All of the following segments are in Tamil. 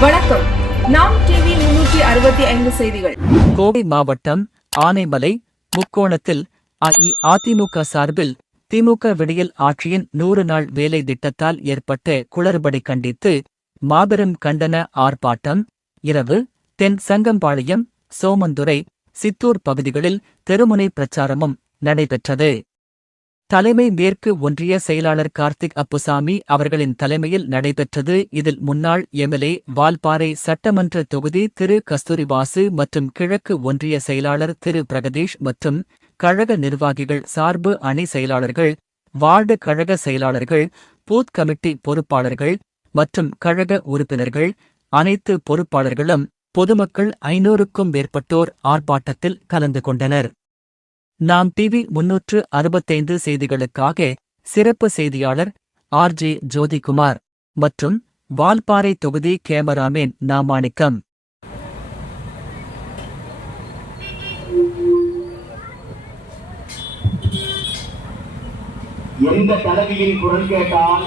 வணக்கம். நாம் டிவி முன்னூற்றி அறுபத்தி ஐந்து செய்திகள். கோவை மாவட்டம் ஆனைமலை முக்கோணத்தில் அஇஅதிமுக சார்பில் திமுக விடியல் ஆட்சியின் நூறு நாள் வேலை திட்டத்தால் ஏற்பட்ட குளறுபடி கண்டித்து மாபெரும் கண்டன ஆர்ப்பாட்டம். இரவு தென் சங்கம்பாளையம் சோமந்துரை சித்தூர் பகுதிகளில் தெருமுனை பிரச்சாரமும் நடைபெற்றது. தலைமை மேற்கு ஒன்றிய செயலாளர் கார்த்திக் அப்புசாமி அவர்களின் தலைமையில் நடைபெற்றது. இதில் முன்னாள் எம்எல்ஏ வால்பாறை சட்டமன்ற தொகுதி திரு கஸ்தூரிவாசு மற்றும் கிழக்கு ஒன்றிய செயலாளர் திரு பிரகதீஷ் மற்றும் கழக நிர்வாகிகள் சார்பு அணி செயலாளர்கள் வார்டு கழக செயலாளர்கள் பூத் கமிட்டி பொறுப்பாளர்கள் மற்றும் கழக உறுப்பினர்கள் அனைத்து பொறுப்பாளர்களும் பொதுமக்கள் ஐநூறுக்கும் மேற்பட்டோர் ஆர்ப்பாட்டத்தில் கலந்து கொண்டனர். நாம் டிவி முன்னூற்று அறுபத்தைந்து செய்திகளுக்காக சிறப்பு செய்தியாளர் ஆர் ஜே ஜோதிகுமார் மற்றும் வால்பாறை தொகுதி கேமராமேன் நாமாணிக்கம். எந்த தலைவியின் குரல் கேட்டால்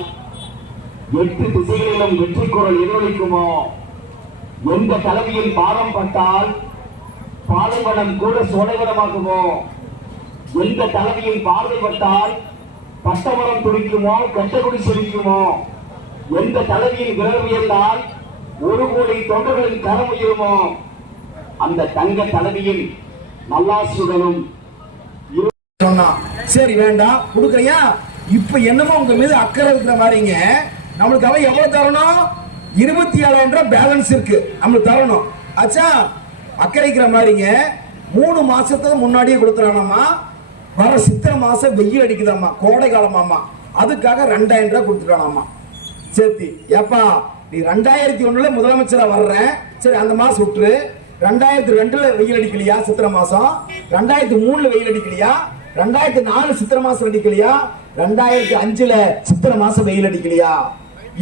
எட்டு திசைகளிலும் வெற்றி குரல் எதிரொலிக்குமோ? எந்த தலைவியின் பாதம் பட்டால் பாலைவனம் கூட சோலைவனமாகுமோ? எந்த தலைவியின் பார்வைப்பட்டால் பட்டமரம் துடிக்குமோ கட்டக்குடி செழிக்குமோ எந்த தலைவியின் விரல் உயர்ந்தால் ஒரு கோடி தொண்டர்களின் கரம் உயருமோ அந்த தங்க தலைவியின் நல்லாசுடனும் சொன்னா சரி வேண்டாம் கொடுக்கறியா? இப்ப என்னமோ உங்க மீது அக்கறை இருக்கிற மாதிரிங்க. நம்மளுக்கு அவன் எவ்வளவு தரணும்? இருபத்தி ஏழாயிரம் ரூபாய் பேலன்ஸ் இருக்கு. நம்மளுக்கு தரணும். ஆச்சா அக்கறைக்கிற மாதிரிங்க. மூணு மாசத்துக்கு முன்னாடியே கொடுத்துறானாமா? வர சித்திரை மாசம் வெயில் அடிக்குதாம்மா கோடை காலமாம்மா. அதுக்காக ரெண்டாயிரம் ரூபாய் கொடுத்துட்டானாமா சேர்த்தி ஏப்பா நீ ரெண்டாயிரத்தி ஒண்ணுல முதலமைச்சரா வர்றேன் சரி அந்த மாசம் விட்டுரு. ரெண்டாயிரத்தி ரெண்டுல வெயில் அடிக்கலையா சித்திரை மாசம்? ரெண்டாயிரத்தி மூணுல வெயில் அடிக்கலையா? ரெண்டாயிரத்தி நாலு சித்திரை மாசம் அடிக்கலையா? ரெண்டாயிரத்தி அஞ்சுல சித்திரை மாசம் வெயில் அடிக்கலையா?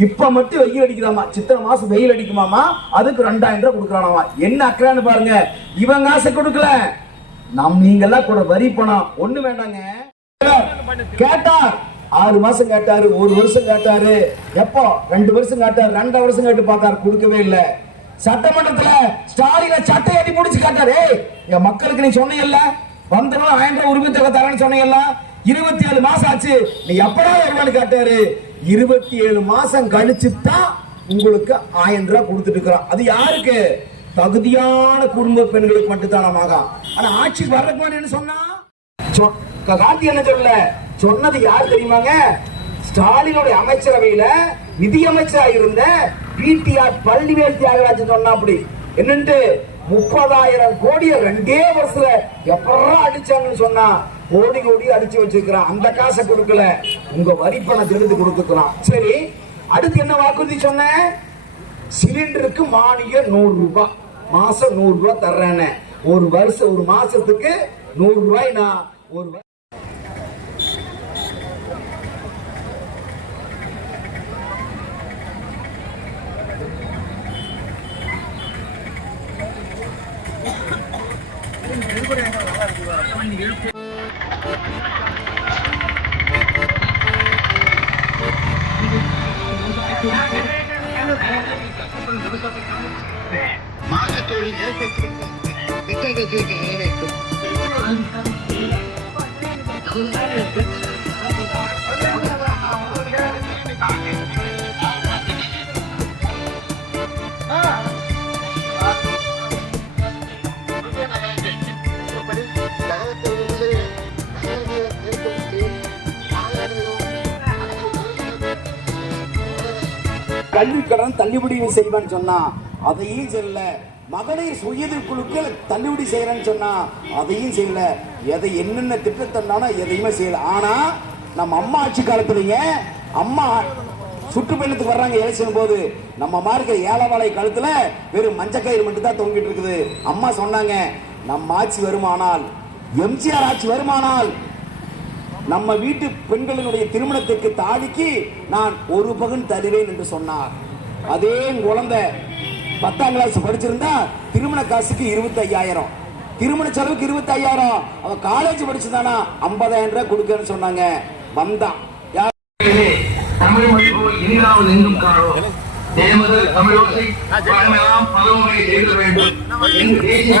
இப்ப மட்டும் வெயில் அடிக்குதாமா சித்திரை மாசம் வெயில் அடிக்குமாமா அதுக்கு ரெண்டாயிரம் ரூபாய் கொடுக்கறானாமா என்ன அக்கறான்னு பாருங்க. இவன் காசு கொடுக்கல. நம் நீங்கெல்லாம் கூட வரி பணம் ஒண்ணு வேண்டாங்க. கேட்டார். ஆறு மாசம் கேட்டாரு ஒரு வருஷம் கேட்டாரு. எப்போ? ரெண்டு வருஷம் கேட்டாரு ரெண்டு வருஷம் கேட்டு பார்த்தாரு கொடுக்கவே இல்ல. சட்டமன்றத்துல ஸ்டாலின சட்டை அடி முடிச்சு கேட்டாரு. என் மக்களுக்கு நீ சொன்னீங்கல்ல? வந்தவங்க ஆயிரம் ரூபாய் உரிமை தொகை தரேன்னு சொன்னீங்கல்ல? இருபத்தி ஏழு மாசம் ஆச்சு. நீ எப்படா வருவான்னு கேட்டாரு. இருபத்தி ஏழு மாசம் கழிச்சு தான் உங்களுக்கு ஆயிரம் ரூபாய் கொடுத்துட்டு இருக்கிறோம் அது யாருக்கு? தகுதியான குடும்ப பெண்களுக்கு மட்டும்தான் மகா ஆனா ஆட்சிக்கு வர்றதுக்கு முன்னாடி என்ன சொன்னா? சொ- காந்தி என்ன சொல்லல? சொன்னது யார் தெரியுமாங்க? ஸ்டாலினுடைய அமைச்சரவையில நிதியமைச்சரா இருந்த பிடிஆர் பள்ளிவேல் தியாகராஜன் சொன்னா அப்படி. என்னன்ட்டு? முப்பதாயிரம் கோடியை ரெண்டே வருஷத்துல எப்படா அடிச்சாங்கன்னு சொன்னா கோடி கோடி அடிச்சு வச்சிருக்கிறான். அந்த காசை கொடுக்கல. உங்க வரி பணத்தை எடுத்து கொடுத்துக்கலாம். சரி அடுத்து என்ன வாக்குறுதி சொன்ன? சிலிண்டருக்கு மானியம் நூறு ரூபாய். மாசம் நூறு ரூபாய் தர்றேன்னு. ஒரு வருஷம் ஒரு மாசத்துக்கு நூறு ரூபாய் நான் ஒரு வ- மாதத்தொழில் கல்வி கடன் தள்ளுபடி செய்வேன்னு சொன்னா அதையும் சொல்ல மகளிர் சுயதிர் குழுக்கள் தள்ளுபடி செய்யறேன்னு சொன்னா அதையும் செய்யல. எதை என்னென்ன திட்டத்தந்தானோ எதையுமே செய்யல. ஆனா நம்ம அம்மா ஆட்சி காலத்துலங்க அம்மா சுற்றுப்பயணத்துக்கு வர்றாங்க எலெக்ஷன் போது. நம்ம மார்க்க ஏழவாளை கழுத்துல வெறும் மஞ்சக்கயிறு மட்டும் தான் தொங்கிட்டு இருக்குது. அம்மா சொன்னாங்க நம்ம ஆட்சி வருமானால் எம்ஜிஆர் ஆட்சி வருமானால் நம்ம வீட்டு பெண்களினுடைய திருமணத்திற்கு தாலிக்கு நான் ஒரு பகுன் தருவேன் என்று சொன்னார். அதே குழந்தை பத்தாம் கிளாஸ் படிச்சிருந்தா திருமண காசுக்கு இருபத்தி ஐயாயிரம் திருமண செலவுக்கு இருபத்தி ஐயாயிரம் அவ காலேஜ் படிச்சிருந்தானா ஐம்பதாயிரம் ரூபாய் கொடுக்கன்னு சொன்னாங்க. வந்தான். தமிழ் மொழி போல் இனிதாவது எங்கும் காணோம் தேமது தமிழோசை பழமெல்லாம் பலமுறை செய்த வேண்டும். என்று தேசிய